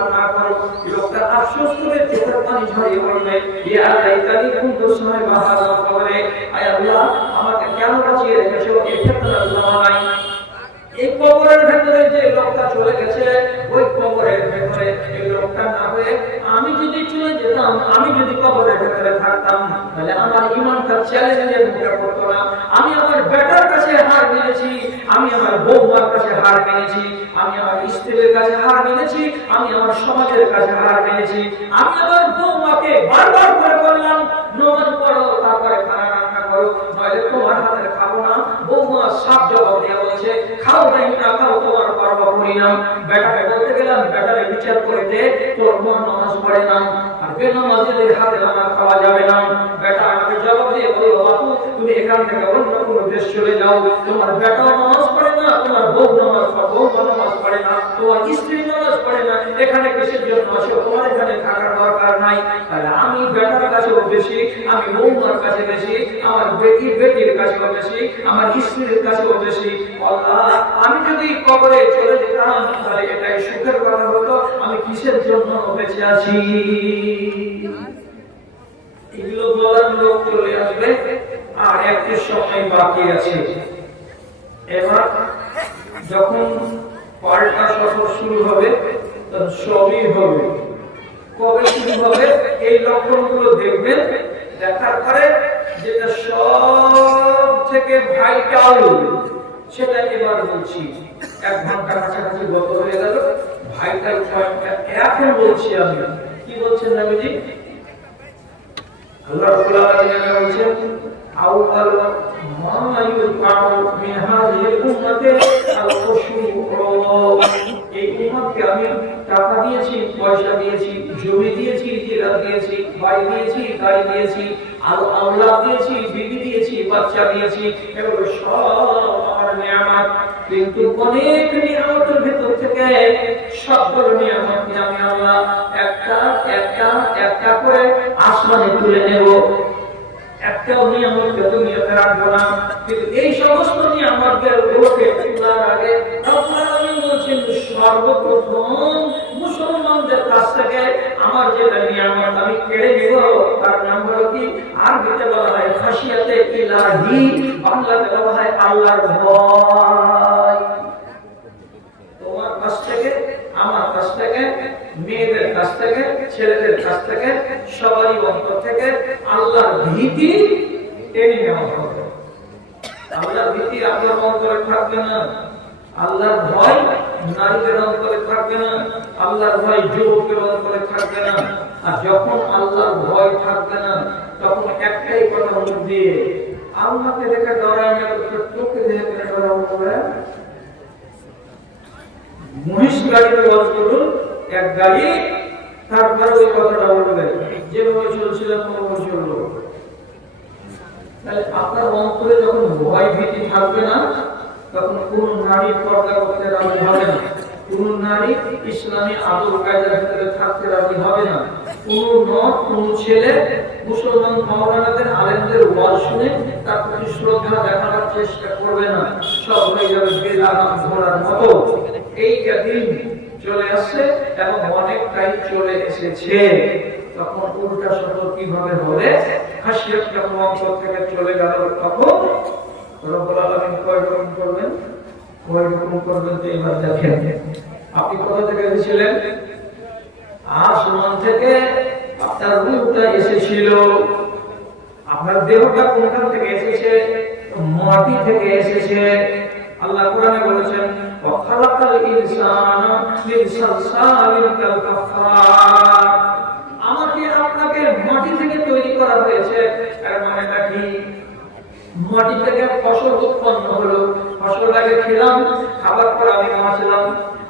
ইমান না করো, লোকটা আফসোস করে চোখের পানি ঝরিয়ে বলবে, ইয়া লাইতানি কুনতু সাহিবা হাযাল কবরে, আয় আল্লাহ আমাকে কেন বাঁচিয়ে রেখেছো এই ফিতনার জামানায়। এই কবরের ভেতরে যে লোকটা চলে গেছে, ওই কবরের ভেতরে এই লোকটা না হয়ে আমি যদি চলে যেতাম, আমি যদি কবরের ভেতরে থাকতাম, তাহলে আমার ঈমানটা চ্যালেঞ্জের মুখে পড়তো না। আমি আমার বেটার কাছে হার মেনেছি, আমি আমার বউমার কাছে হার মেনেছি, আমি আমার স্ত্রীর কাছে হার মেনেছি, আমি আমার সমাজের কাছে হার মেনেছি। আমি আমার বউমাকে বারবার করে বললাম, নামাজ পড়ো, তারপরে খানা রান্না করো, নইলে তোমার হাতের খাবো না। বউমা সাপ জবাব দিয়ে বলছে, খাও নাই না খাও তোমার পরোয়া করি না। বেটাকে বলতে গেলাম, বেটারে বিচার করে দে, তোর মা নামাজ পড়ে না, আর বেনামাজিদের হাতে রান্না খাওয়া যাবে না। বেটা আমাকে জবাব দিয়ে বলল, বাপু তুমি এখান থেকে অন্য কোনো দেশ চলে যাও, তোমার বেটাও নামাজ পড়ে না, তোমার বউ নামাজ পড়ে না, তোমার স্ত্রী নামাজ পড়ে না, এখানে কিসের জন্য আসো, তোমার এখানে থাকার দরকার নাই। তাহলে আমি বেটার কাছেও বেশি, আমি বউমার কাছে বেশি, আমার বেটির কাছেও বেশি, আমার স্ত্রীর কাছেও বেশি। আল্লাহ আমি যদি কবরে চলে যেতাম, তাহলে এটাই সুখের কথা হতো, আমি কিসের জন্য বেঁচে আছি। এগুলো বলার লোক চলে আসবে, আর একটু সময় বাকি আছে। এবার যখন পাল্টা সফর শুরু হবে, তখন সবই হবে। কবে শুরু হবে এই লক্ষণগুলো দেখবেন, দেখার পরে যেটা সব থেকে ভাইটাল সেটা এবার বলছি। 1 ঘন্টা কাছাকাছি গত হয়ে গেল, ভাইটাল পয়েন্টটা এখন বলছি আমি। কি বলছেন নবীজি? আল্লাহ রাব্বুল আলামিন বলেন, আউয়াল মা ইউকাউ মিন হাযিহিল উম্মতি আল-খুশু'। এই উম্মতকে আমি টাকা দিয়েছি, পয়সা দিয়েছি, জমি দিয়েছি, জিরাত দিয়েছি, বাড়ি দিয়েছি, গাড়ি দিয়েছি, আর আওলাদ দিয়েছি, বিবি দিয়েছি, বাচ্চা দিয়েছি, এগুলো সব আমার নিয়ামত। কিন্তু অনেক নিয়ামতের ভিতর থেকে সবগুলো নিয়ামত আমি আল্লাহ একটা একটা একটা করে আসমানে তুলে নেব। একটাও নিয়ামতকে দুনিয়াতে রাখবো না। কিন্তু এই সমস্ত নিয়ামতগুলোকে তোলার আগে আল্লাহ বলছেন, সর্বপ্রথম মুসলমানদের কাছ থেকে আমার যেটা নিয়ামত আমি কেড়ে নেব, তার নাম হলো কি? আরবিতে বলা হয় খাশিয়াতে ইলাহি, বাংলাতে বলা হয় আল্লাহর ভয়। তোমার কাছ থেকে, আমার কাছ থেকে, মেয়েদের কাছ থেকে, ছেলেদের কাছ থেকে, সবারই অন্তর থেকে আল্লাহর ভীতি টেনে নেওয়া হবে। আল্লাহর ভীতি আপনার অন্তরে থাকবে না, আল্লাহর ভয় নারীদের অন্তরে থাকবে না, আল্লাহর ভয় যুবকের অন্তরে থাকবে না। আর যখন আল্লাহর ভয় থাকবে না, তখন একটাই কথা মুখ দিয়ে, আল্লাহকে দেখে ডরায় না, চোখকে দেখে ডরাবে। মহিষ গাড়িতে বাস করুন, এক গাড়ি, তারপরে ওই কথাটা বলবে, যেভাবে চলছিল ওভাবে চললো। তাহলে আপনার অন্তরে যখন ভয় ভীতি থাকবে না, তখন কোন নারী পর্দা করতে রাজি হবে না, কোন নারী ইসলামী আদব কায়দার ভিতরে থাকতে রাজি হবে না, কোন ছেলে মুসলমান মাওলানাদের আলেমদের ওয়াজ শুনে তার প্রতি শ্রদ্ধা দেখানোর চেষ্টা করবে না, সব হয়ে যাবে বেলাগাম ধরার মতো। এইটা দিন চলে আসছে এবং অনেকটাই চলে এসেছে। তখন উল্টা সফর কিভাবে হবে? খাসিয়াত যখন অন্তর থেকে চলে গেল, তখন রব্বুল আলামিন কয় রকম করবেন, কয় রকম করবেন তো এবার দেখেন। আপনি কোথা থেকে এসেছিলেন? আসমান থেকে আপনার রূহটা এসেছিল। আপনার দেহটা কোনখান থেকে এসেছে? মাটি থেকে এসেছে। আল্লাহ কোরআনে বলেছেন, ওয়া খালাকাল ইনসানা মিন সালসালিন কাল ফাখখার। আমাকে আপনাকে মাটি থেকে তৈরি করা হয়েছে। এর মানেটা কি? মাটি থেকে ফসল উৎপন্ন হলো, ফসলটাকে খেলাম, খাবার পর আমি বাঁচলাম,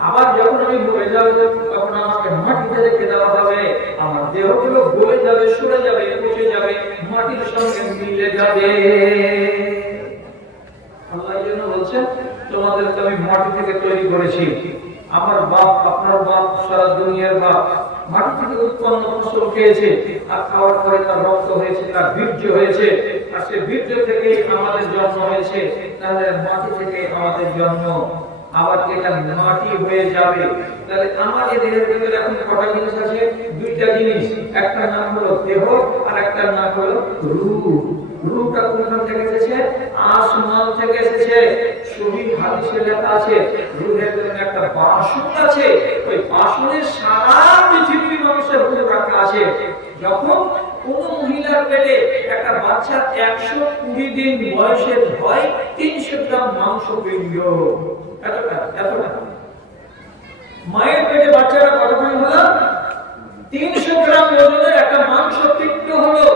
আবার যখন আমি মরে যাব তখন আমাকে মাটিতে রেখে দেওয়া হবে, আমার দেহগুলো গলে যাবে, সরে যাবে, পচে যাবে, মাটির সঙ্গে মিলে যাবে। আল্লাহ যেন বলছেন, তোমাদেরকে আমি মাটি থেকে তৈরি করেছি। আমার বাপ, আপনার বাপ, সারা দুনিয়ার বাপ মাটি থেকে উৎপন্ন ফসল খেয়েছে, আর খাওয়ার পরে তার রক্ত হয়েছে, তার বীর্য হয়েছে, আর সে বীর্য থেকে আমাদের জন্ম হয়েছে। তাহলে মাটি থেকে আমাদের জন্ম। আবার এটা মাটি হয়ে যাবে। তাহলে আমাদের দেহের ভিতরে এখন কটা জিনিস আছে? দুইটা জিনিস, একটা নাম হলো দেহ আর একটা নাম হলো রূহ। রূহটা কোথা থেকে এসেছে? আসমান থেকে এসেছে। সহিহ হাদিসে লেখা আছে রূহের জন্য একটা বাসন আছে, ওই বাসনের সারা পৃথিবীর মানুষের রূহ রাখা আছে। যখন কোন মহিলার পেটে একটা বাচ্চা 120 দিন বয়সের হয় 300 গ্রাম মাংসপিণ্ড, এতটা মায়ের পেটে বাচ্চারা কতখানি হলো? 300 গ্রাম ওজনের একটা মাংসপিণ্ড হলো।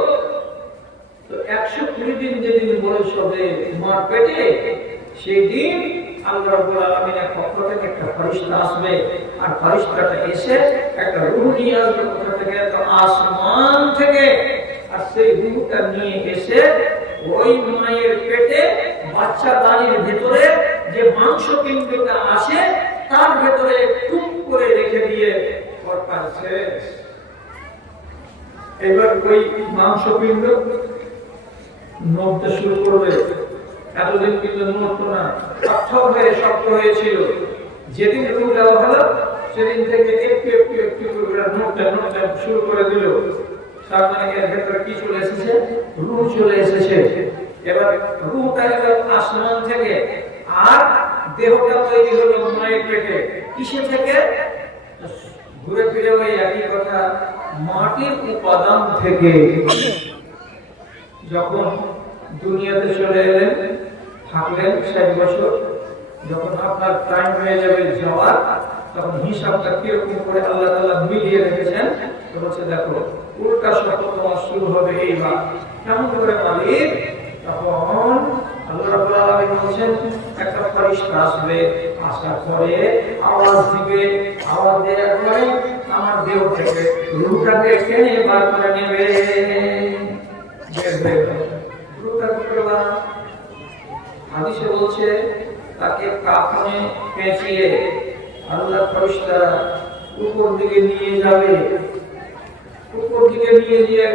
তো 120 দিন যেদিন বয়স হবে মার পেটে, সেই দিন আল্লাহ রাব্বুল আলামিনের পক্ষ থেকে একটা ফেরেশতা আসবে, আর ফেরেশতাটা এসে একটা রূহ নিয়ে আসবে কোথা থেকে? তো আসমান থেকে। আর সেই রূহটা নিয়ে এসে ওই মায়ের পেটে বাচ্চা দানির ভিতরে যে মাংসপিণ্ডটা আসে তার ভিতরে টুক করে রেখে দিয়ে সরকার শেষ। এবার ওই মাংসপিণ্ড নড়তে শুরু করবে। এতদিন কিন্তু নড়তো না, পাথর হয়ে শক্ত হয়েছিল। যেদিন রূহ দেওয়া হলো সেদিন থেকে একটু একটু একটু করে নড়তে নড়তে শুরু করে দিল। তার মানে এর ভেতরে কি চলে এসেছে? রূহ চলে এসেছে। এবার রূহটা এলো আসমান থেকে, আর দেহটা তৈরি হলো মায়ের পেটে। কিসে থেকে? ঘুরে ফিরে ওই একই কথা, মাটির উপাদান থেকে। যখন দুনিয়াতে চলে এলেন, থাকলেন 60 বছর, যখন আপনার টাইম হয়ে যাবে যাওয়ার, তখন হিসাবটা কিরকম করে আল্লাহ তাআলা মিলিয়ে রেখেছেন। তো বলছে দেখো উল্টা সত্য তোমার শুরু হবে এইবার। কেমন করে মালিক? তখন আল্লাহ রাব্বুল আলামিন বলেন একটা ফেরেশতা আসবে, আসার পরে আওয়াজ দিবে, আওয়াজ দেওয়ার পরে আমার দেহ থেকে রূহটাকে টেনে বার করে নেবে। রূহটা কি করবা? হাদিসে বলছে তাকে কাফনে পেঁচিয়ে আল্লাহ ফেরেশতা উপর দিকে নিয়ে যাবে। উপর দিকে নিয়ে গিয়ে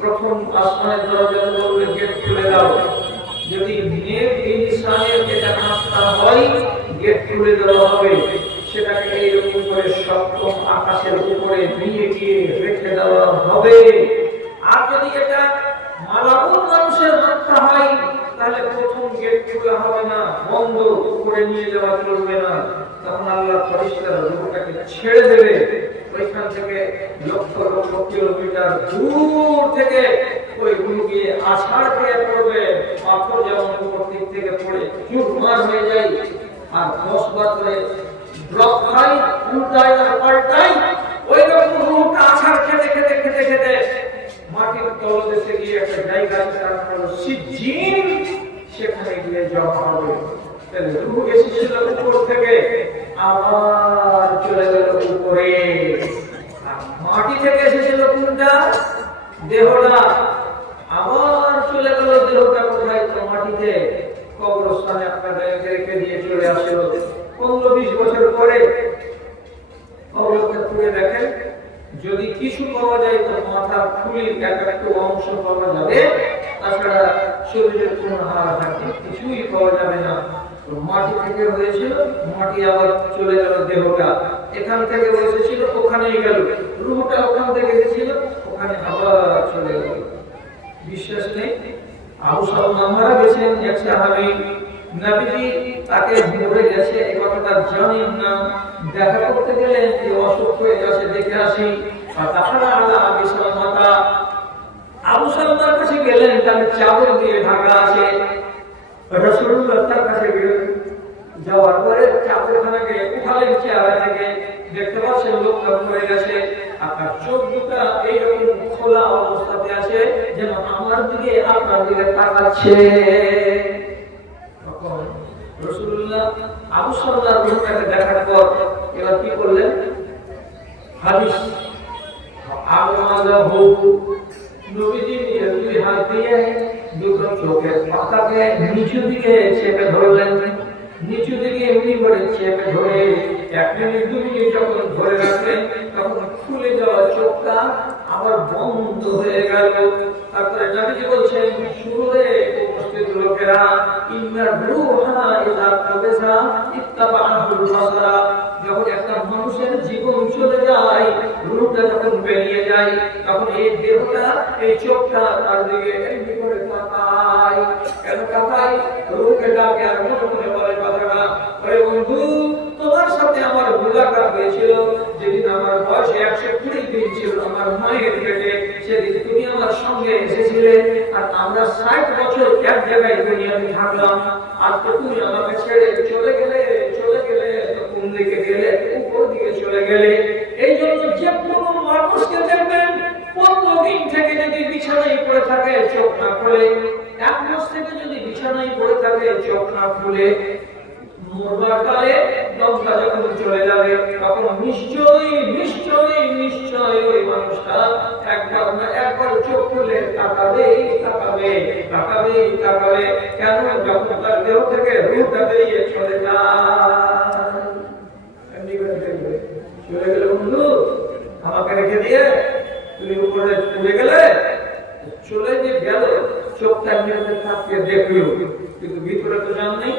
প্রথম আসমানের দরজাতে বলবে গেট খুলে দাও। যদি নেক ইনসানের এটা রাস্তা হয় গেট খুলে দেওয়া হবে। সেটাকে এইরকম করে সপ্তম আকাশের উপরে নিয়ে গিয়ে রেখে দেওয়া হবে। আর যদি এটা মালাকুল মানুষের রাস্তা হয় তাহলে প্রথম গেট খোলা হবে না, বন্ধ, উপরে নিয়ে যাওয়া চলবে না। তখন আল্লাহ ফেরেশতারা রূহটাকে ছেড়ে দেবে। ওইখান থেকে লক্ষ লক্ষ কিলোমিটার দূর থেকে ওই রূহকে আছাড় দিয়ে পড়বে। পাথর যেমন উপর দিক থেকে পড়ে চুরমার হয়ে যায়, আর 10 বার করে ড্রপ খাই, উল্টায় আর পাল্টাই, ওই রকম রূহটা আছাড় খেতে খেতে খেতে খেতে মাটির তলদেশে গিয়ে একটা জায়গা তার হলো সিজ্জিন, সেখানে গিয়ে জমা হবে। তাহলে রূহ এসেছিল উপর থেকে, আবার চলে গেল উপরে। মাটি থেকে এসেছিল কোনটা? দেহটা। আবার চলে গেল দেহটা কোথায়? তো মাটিতে, কবরস্থানে আপনাদেরকে রেখে দিয়ে চলে আসলো। 15-20 বছর পরে কবরকে খুঁড়ে দেখেন, যদি কিছু পাওয়া যায় তো মাথার ফুলির একটা অংশ পাওয়া যাবে, তাছাড়া শরীরের কোনো হাড় থাকে কিছুই পাওয়া যাবে না। মাটি থেকে হয়েছিল, মাটি আবার চলে গেল দেহটা। এখান থেকে বসেছিল, ওখানেই গেল। রূহটা ওখান থেকে এসেছিল, ওখানে আবার চলে গেল। বিশ্বাস নেই? আবু সালমান মারা গেছেন এক সাহাবী, নবীজি তাকে ধরে গেছে, এই কথাটা জানেন না। দেখা করতে গেলেন যে অসুখ হয়ে গেছে, দেখে আসি। তাছাড়া আল্লাহ আবু সালমার কাছে গেলেন, তার চাদর দিয়ে ঢাকা আছে। রাসূলুল্লাহ তার কাছে গেলেন, যাওয়ার পরে চাদরখানাকে উঠালেন চেহারা থেকে, দেখতে পাচ্ছেন লোকটা পড়ে গেছে। আপনার চোখ দুটা এইরকম খোলা অবস্থাতে আছে, যেন আমার দিকে আপনার দিকে তাকাচ্ছে। তখন রাসূলুল্লাহ আবু সালমার রূহটাকে দেখার পর এবার কি করলেন? হাদিস আমাজাহু, নবীজি দুই হাত দিয়ে দুটো চোখের পাতাকে নিচু দিকে চেপে ধরলেন। নিচু দিকে এমনি করে চেপে ধরে 1 মিনিট 2 মিনিট যখন ধরে রাখলেন, তখন খুলে যাওয়া চোখটা আবার বন্ধ হয়ে গেল। তারপরে নবীজি বলছেন, শুরুতে উপস্থিত লোকেরা, ইন্নার রূহা ইযা কবিসা ইত্তাবাহু তার দিকে এমনি করে তাকাই। কেন তাকাই? রূহকে ডাকে আর মনে মনে বলে কথাটা, ওরে বন্ধু, তোমার সাথে আমার মুলাকাত হয়েছিল যেদিন আমার বয়স 120 দিন ছিল আমার মায়ের পেটে। সেদিন তুমি আমার সঙ্গে এসেছিলে, আর আমরা 60 বছর এক জায়গায় দুনিয়াতে থাকলাম। আর তো তুমি আমাকে ছেড়ে চলে গেলে কোন দিকে গেলে? উপর দিকে চলে গেলে। এই জন্য যে কোনো মানুষকে দেখবেন 15 দিন থেকে যদি বিছানায় পড়ে থাকে চোখ না খুলে, 1 মাস থেকে যদি বিছানায় পড়ে থাকে চোখ না খুলে, মরবার কালে দমটা যখন চলে যাবে তখন নিশ্চয়ই ওই মানুষটা একবার চোখ খুলে তাকাবে। কেন? যখন তার দেহ থেকে রূহটা বেরিয়ে চলে যায়। এমনি করে দেখবে চলে গেলে, বন্ধু আমাকে রেখে দিয়ে তুমি উপরে চলে গেলে, চলে যে গেল চোখটা এমনি থাকতে দেখলো, কিন্তু ভিতরে তো জান নেই।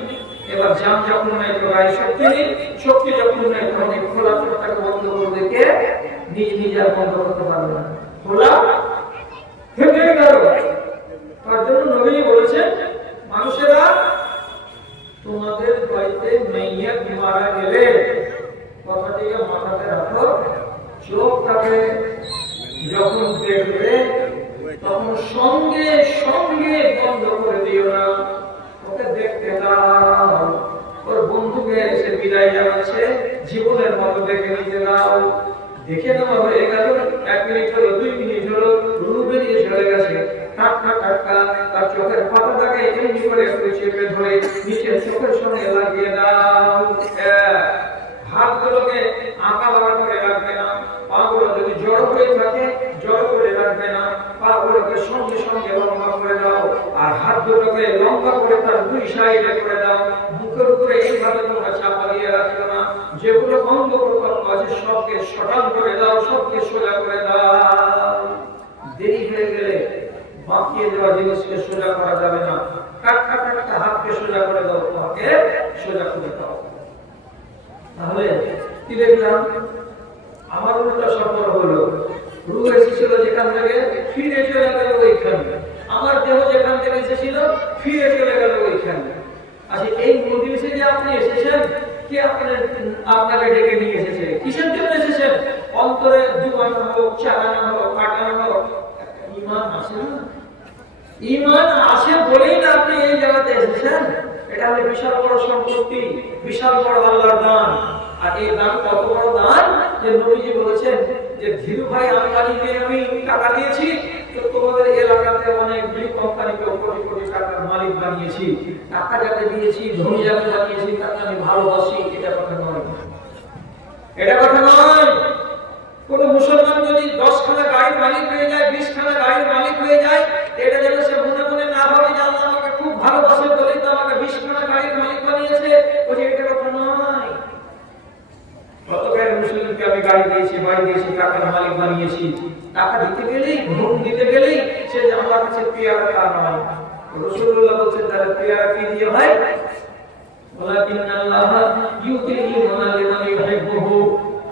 এবার জান যখন নাই তো গায়ে শক্তি যখন নাই তখন খোলা চোখটাকে বন্ধ করবে কে? নিজে আর বন্ধ করতে পারবে না, খোলা থেকে গেল। তার জন্য নবী বলেছেন, মানুষেরা তোমাদের বাড়িতে মাইয়াত মারা গেলে কথাটিকে মাথাতে রাখো, চোখটাকে যখন দেখবে তখন সঙ্গে বন্ধ করে দিও না, ওকে দেখতে দাও। ওর বন্ধুকে এসে বিদায় জানাচ্ছে, জীবনের মতো দেখে নিতে দাও। দেখে নেওয়া হয়ে গেল, 1 মিনিট হলো, 2 মিনিট হলো, রূহ বেরিয়ে চলে গেছে। টাটকা তার চোখের পাতাটাকে এমনি করে একটু চেপে ধরে নিচের চোখের সঙ্গে লাগিয়ে দাও। হাতগুলোকে আঁকা বাঁকা করে রাখবে না, পাগুলো যদি জড়ো হয়ে থাকে জড়ো করে রাখবে না, পাগুলোকে সঙ্গে লম্বা করে দাও, আর হাতগুলোকে লম্বা করে তার 2 সাইডে করে দাও। বুকের উপরে এইভাবে তোমরা চাপা দিয়ে রাখবে না, যেগুলো অঙ্গ প্রত্যঙ্গ আছে সবকে সটান করে দাও, সবকে সোজা করে দাও। দেরি হয়ে গেলে বাঁকিয়ে দেওয়া জিনিসকে সোজা করা যাবে না। টাটকা হাতকে সোজা করে দাও, তোমাকে সোজা করে দাও। তাহলে কি দেখলাম? আমার উল্টা সফর হলো, রূহ এসেছিল যেখান থেকে ফিরে চলে গেল ওইখানে, আমার দেহ যেখান থেকে এসেছিল ফিরে চলে গেল ওইখানে। আচ্ছা, এই মজলিসে যে আপনি এসেছেন, কে আপনাকে ডেকে নিয়ে এসেছে? কিসের জন্য এসেছেন? অন্তরে ডুবানো হোক, চালানো হোক, কাটানো হোক, ঈমান আছে না? ঈমান আছে বলেই না আপনি এই জায়গাতে এসেছেন। এটা হলো বিশাল বড় সম্পত্তি, বিশাল বড় আল্লাহর দান। আর এই দান কত বড় দান যে নবীজি বলেছেন যে ধীরু ভাই আম্বানিকে আমি টাকা দিয়েছি, তো তোমাদের এলাকাতে অনেকগুলি কোম্পানিকে কোটি কোটি টাকার মালিক বানিয়েছি। টাকা যাতে দিয়েছি, ধনী যাতে বানিয়েছি, তাকে আমি ভালোবাসি। এটা কথা নয়। কোন মুসলমান যদি 10খানা গাড়ির মালিক হয়ে যায়, 20খানা গাড়ির মালিক হয়ে যায়, এটা যেন সে মনে মনে না ভাবে যে আল্লাহ আমাকে খুব ভালোবাসে বলেই তো আমাকে 20খানা গাড়ির মালিক বানিয়েছে। ওই এটা কথা নয়। কতবার মুসলিমকে আমি গাড়ি দিয়েছি, বাড়ি দিয়েছি, টাকার মালিক বানিয়েছি। টাকা দিতে গেলেই, ঘুম দিতে গেলেই সে যে আমার কাছে পেয়ারা তা নয়। রাসূলুল্লাহ বলেছেন তার পেয়ারা কি দিয়ে হয়? ওয়ালাকিন্নাল্লাহ ইউতিল ঈমানা লিমান ইউহিব্বুহু।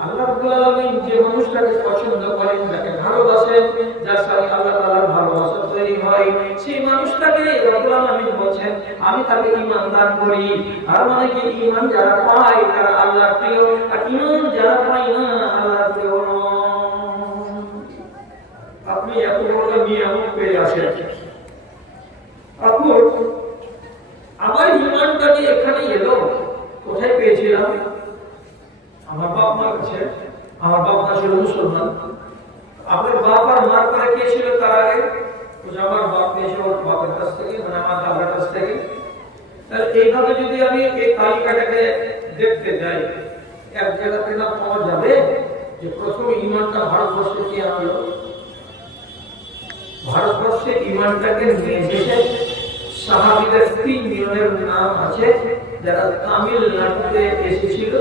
আল্লাহ রাব্বুল আলামিন যে মানুষটাকে পছন্দ করেন, যাকে ভালোবাসেন, যার সাথে আল্লাহ তাআলার ভালোবাসা তৈরি হয়, সেই মানুষটাকে রাব্বুল আলামিন বলেন আমি তাকে ঈমান দান করি। আর মানে কি, ঈমান যারা পায় তারা আল্লাহর প্রিয়, আর ঈমান যারা পায় না আল্লাহর প্রিয় নয়। আপনি এত বড় নিয়ামত পেয়ে আছেন, আপনি আমার ঈমানটা যে এখানে এলো, কোথায় পেয়েছিলাম? আমার বাপ মার কাছে। আমার বাপ মা ছিল মুসলমান। আপনার বাপ আর মার পরে কে ছিল তার আগে? আমার বাপ পেয়েছিল ওর বাপের কাছ থেকে, মানে আমার দাদার কাছ থেকে। তাহলে এইভাবে যদি আমি এই তালিকাটাকে দেখতে যাই, এক জায়গাতে না পাওয়া যাবে যে প্রথম ঈমানটা ভারতবর্ষে কে আনলো? ভারতবর্ষে ঈমানটাকে নিয়ে এসেছে সাহাবীদের 3 জনের নাম আছে, যারা তামিলনাড়ুতে এসেছিল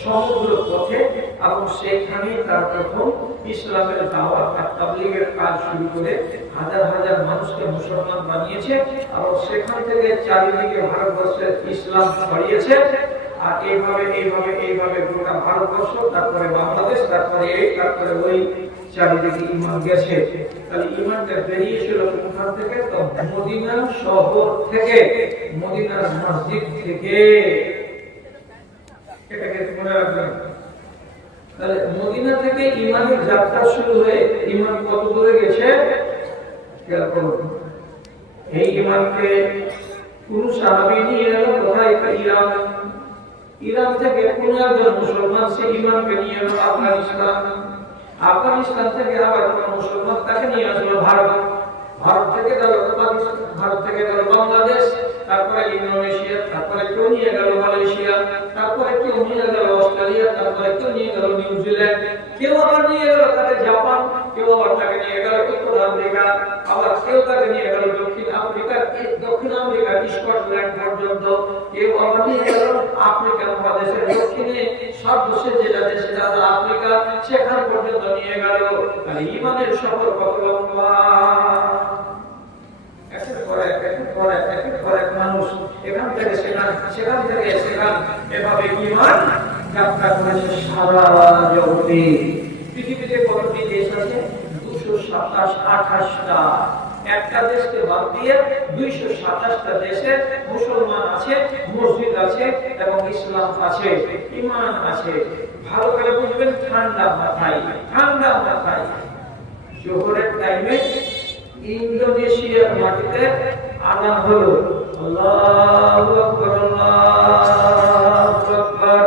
সমুদ্র পথে, এবং সেখানে তার প্রথম ইসলামের দাওয়াত আর তাবলীগের কাজ শুরু করে হাজার হাজার মানুষকে মুসলমান বানিয়েছে, এবং সেখান থেকে চারিদিকে ভারতবর্ষে ইসলাম ছড়িয়েছে। আর এইভাবে গোটা ভারতবর্ষ, তারপরে বাংলাদেশ, তারপরে ওই চারিদিকে ইমান গেছে। তাহলে ইমানটা বেরিয়েছিল কোথা থেকে? তো মদিনা শহর থেকে, মদিনার মসজিদ থেকে। এটাকে মনে রাখবেন। তাহলে মদিনা থেকে ইমানের যাত্রা শুরু হয়ে ইমান কত দূরে গেছে খেয়াল করুন। এই ইমানকে কোন সাহাবী নিয়ে এলো কোথায়? ইরান। ইরান থেকে কোন একজন মুসলমান সে ইমানকে নিয়ে এলো আফগানিস্তান। আফগানিস্তান থেকে আবার কোন মুসলমান তাকে নিয়ে আসলো ভারত। ভারত থেকে গেল পাকিস্তান, ভারত থেকে গেল বাংলাদেশ, তারপরে ইন্দোনেশিয়া, তারপরে কেউ নিয়ে গেল মালয়েশিয়া, তারপরে কেউ নিয়ে গেল অস্ট্রেলিয়া, তারপরে কেউ নিয়ে গেল নিউজিল্যান্ড, কেউ আবার নিয়ে গেল তাকে জাপান, কেউ আবার তাকে নিয়ে গেল উত্তর আমেরিকা, আবার কেউ তাকে নিয়ে গেল দক্ষিণ আমেরিকা, স্কটল্যান্ড পর্যন্ত, কেউ আবার নিয়ে গেল আফ্রিকা মহাদেশের দক্ষিণে সর্বশেষ যেটা দেশ সেটা হলো আফ্রিকা, সেখান পর্যন্ত নিয়ে গেল। তাহলে ইমানের সফর কত লম্বা! মানুষ এখান থেকে সেখান থেকে সেখান, এভাবে ইমান যাত্রা করেছে সারা জগতে। পৃথিবীতে কতটি দেশ আছে? 228টা। একটা দেশকে বাদ দিয়ে 227টা দেশে মুসলমান আছে, মসজিদ আছে এবং ইসলাম আছে, ইমান আছে। ভালো করে বুঝবেন, ঠান্ডা মাথায় জোহরের টাইমে ইন্দোনেশিয়ার মাটিতে আযান হলো, আল্লাহু আকবার, আল্লাহু আকবার।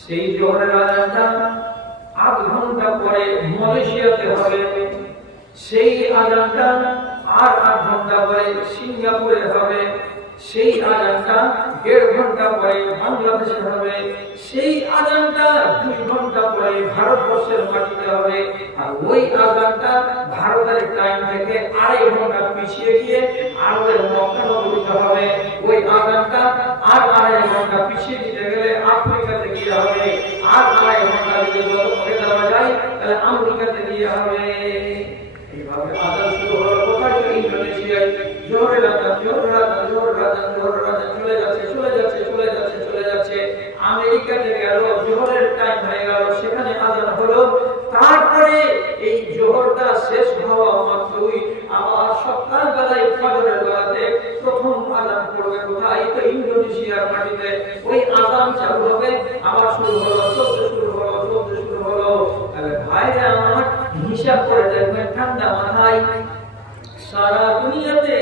সেই জোহরের আযানটা 8 ঘন্টা পরে মালয়েশিয়াতে হবে, সেই আযানটা আর 8 ঘন্টা পরে সিঙ্গাপুরে হবে, সেই আযানটা 1.5 ঘন্টা পরে বাংলাদেশে হবে, সেই আযানটা 2 ঘন্টা পরে ভারতবর্ষের মাটিতে হবে। আর ওই আযানটা ভারতের টাইম থেকে 2.5 ঘন্টা পিছিয়ে গিয়ে আরবের মক্কা নগরীতে হবে। ওই আযানটা আর 2.5 ঘন্টা পিছিয়ে দিতে গেলে আফ্রিকাতে গিয়ে হবে, আর 2.5 ঘন্টা যদি পরে দেওয়া যায় তাহলে আমেরিকাতে গিয়ে হবে। এইভাবে আযান শুরু হলো কোথায়? ইন্দোনেশিয়ায়। জোহরের আযান চলে যাচ্ছে আমেরিকাতে গেল, জোহরের টাইম হয়ে গেল, সেখানে আযান হলো। তারপরে এই জোহরটা শেষ হওয়া মাত্রই আবার সকাল বেলায় ফজরের বেলাতে প্রথম আযান পড়বে কোথায়? তো ইন্দোনেশিয়ার মাটিতে। ওই আযান চালু হবে, আবার শুরু হলো, চলতে শুরু হলো। তাহলে ভাইরা আমার, হিসাব করে দেখবেন ঠান্ডা মাথায় সারা দুনিয়াতে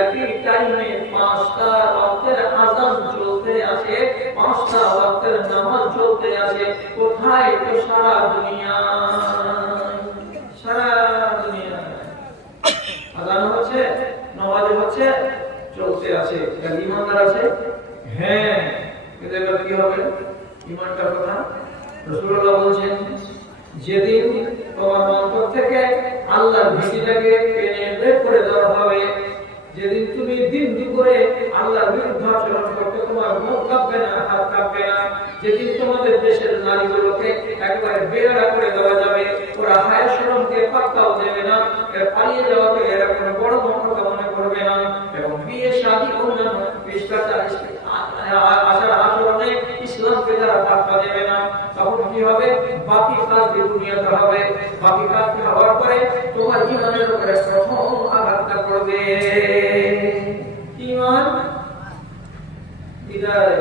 একই টাইমে 5টা ওয়াক্তের আযান চলতে আছে, 5টা ওয়াক্তের নামাজ চলতে আছে। কোথায়? তো সারা দুনিয়া আযান হচ্ছে, নামাজ হচ্ছে, চলতে আছে। এটা ইমানদার আছে। হ্যাঁ, কিন্তু এবার কি হবে? ইমানটার কথা রাসূলুল্লাহ বলছেন, যেদিন তোমার অন্তর থেকে আল্লাহর ভীতিটাকে টেনে বের করে দেওয়া হবে, যেদিন তুমি দিন দুপুরে আল্লাহর বিরুদ্ধে আচরণ করতে তোমার মুখ কাঁপবে না, হাত কাঁপবে না, যেদিন তোমাদের দেশের নারীগুলোকে একবারে বেয়ারা করে দেওয়া যাবে, ওরা হায়া শরমকে পাত্তাও দেবে না, পালিয়ে যাওয়াকে এরা কোনো বড় মহত্ব মনে করবে না, এবং বিয়ে শাদী অন্যান্য শিষ্টাচার আচার আচরণে ইসলামকে যারা পাত্তা দেবে না, তখন কি হবে? বাকি কাজ দুনিয়াতে হবে। বাকি কাজ হওয়ার পরে তোমার ইমানের উপরে প্রথম আঘাতটা পড়বে। ইমান বিদায়।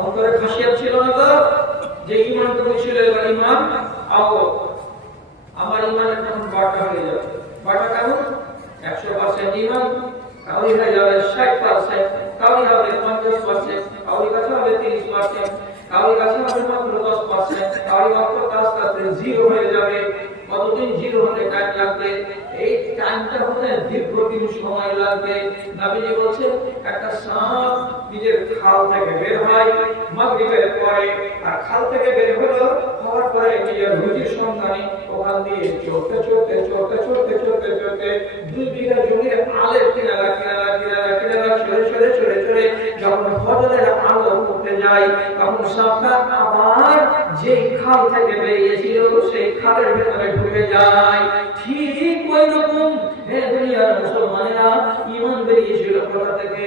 অন্তরে খাসিয়াত ছিল না তো, যে ইমান তুমি ছিল, এবার ইমান আও, আমার ইমান এখন বাটা হয়ে যাবে। বাটা কেমন? 100% ইমান, কাউরি হয়ে যাবে 60%, কাউরি হবে 50%, কাউরি কাছে হবে 30%, কাউরি কাছে হবে মাত্র 10%, কাউরি মাত্র আস্তে আস্তে 0 হয়ে যাবে। কতদিন 0 হতে টাইম লাগবে? এই টাইমটা হতে দীর্ঘদিন সময় লাগবে। নবীজি বলছেন, একটা সাপ নিজের খাল থেকে বের হয় মাগরিবের পরে, আর খাল থেকে বের হওয়ার পরে নিজের রুজির সন্ধানে ওখান দিয়ে চলতে 2 বিঘা জমির আলের কিনারা চলে যখন ফজরের আলো উঠতে যায়, তখন সাপটা আবার যেই খাল থেকে বেরিয়েছিল সেই খালের ভেতরে ঢুকে যায়। ঠিক ওই রকম দুনিয়ার মুসলমানেরা ইমান বেরিয়েছিল কোথা থেকে?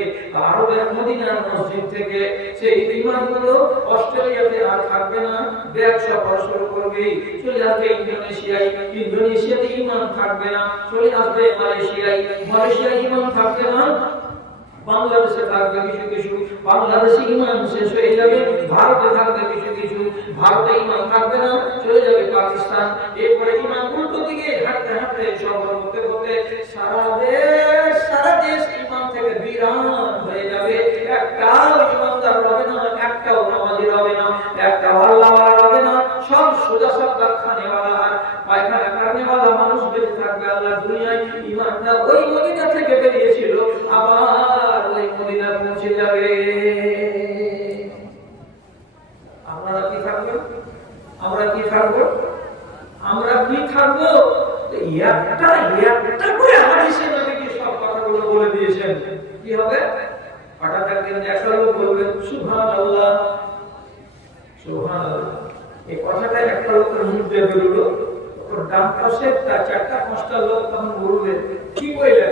আরবের মদিনার মসজিদ থেকে সেই ইমানগুলো অস্ট্রেলিয়াতে আর থাকবে না, ব্যাগ সফর শুরু করবে, চলে আসবে ইন্দোনেশিয়ায়, ইন্দোনেশিয়াতে ইমান থাকবে না, চলে আসবে মালয়েশিয়ায়, মালয়েশিয়ায় ইমান থাকবে না, বাংলাদেশে থাকবে কিছু কিছু, বাংলাদেশে ইমান শেষ হয়ে যাবে, ভারতে থাকবে কিছু কিছু, ভারতে ইমান থাকবে না, চলে যাবে পাকিস্তান, এরপরে ইমান উল্টো দিকে হাঁটতে হাঁটতে সফর করতে করতে সারা দেশ ইমান থেকে বিরান হয়ে যাবে। একটাও ইমানদার হবে না, একটাও নামাজি হবে না, একটাও আল্লাহওয়ালা হবে না, সব সোজা সাপটা খানেওয়ালা আর পায়খানা কারণেওয়ালা মানুষ বেঁচে থাকবে আল্লাহর দুনিয়ায়। ইমানদার ওই মদিনা থেকে বেরিয়েছিল, আবার ওই মদিনা পৌঁছে যাবে। আমরা কি থাকবো? আমরা কি থাকবো? আমরা কি থাকবো? একটা করে হাদিসে নবী কি সব কথাগুলো বলে দিয়েছেন। কি হবে? হঠাৎ একদিন একটা লোক বলবে সুবহানাল্লাহ, সুবহানাল্লাহ, এই কথাটা একটা লোকের মুখ দিয়ে বেরোলো, ওর ডান পাশে তার চারটা পাঁচটা লোক তখন বলবে কি বললে